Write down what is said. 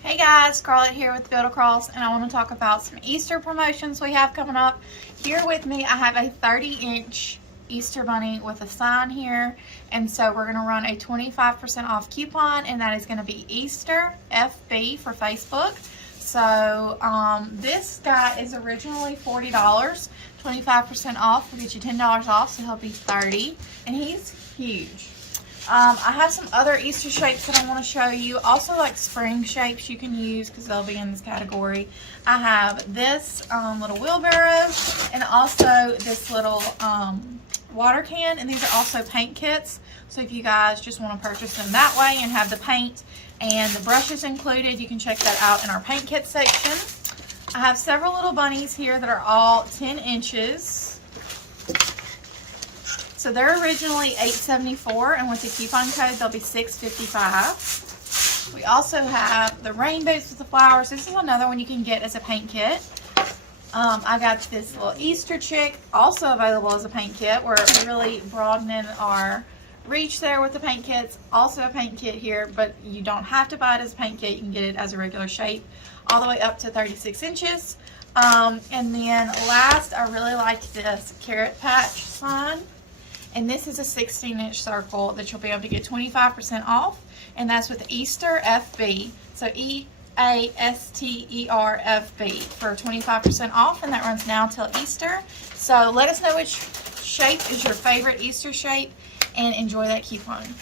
Hey guys, Scarlett here with Build Across, and I want to talk about some Easter promotions we have coming up. Here with me I have a 30-inch Easter bunny with a sign here, and so we're going to run a 25% off coupon, and that is going to be Easter FB for Facebook. So this guy is originally $40, 25% off will get you $10 off, so he'll be $30, and he's huge. I have some other Easter shapes that I want to show you. Also like spring shapes you can use because they'll be in this category. I have this little wheelbarrow and also this little water can, and these are also paint kits. So if you guys just want to purchase them that way and have the paint and the brushes included, you can check that out in our paint kit section. I have several little bunnies here that are all 10 inches. So they're originally $8.74, and with the coupon code they'll be $6.55. We also have the rainbows with the flowers. This is another one you can get as a paint kit. I got this little Easter chick, also available as a paint kit. We're really broadening our reach there with the paint kits. Also a paint kit here, but you don't have to buy it as a paint kit. You can get it as a regular shape all the way up to 36 inches. And then last, I really liked this carrot patch sign. And this is a 16-inch circle that you'll be able to get 25% off, and that's with Easter FB. So EASTER FB for 25% off, and that runs now till Easter. So let us know which shape is your favorite Easter shape, and enjoy that coupon.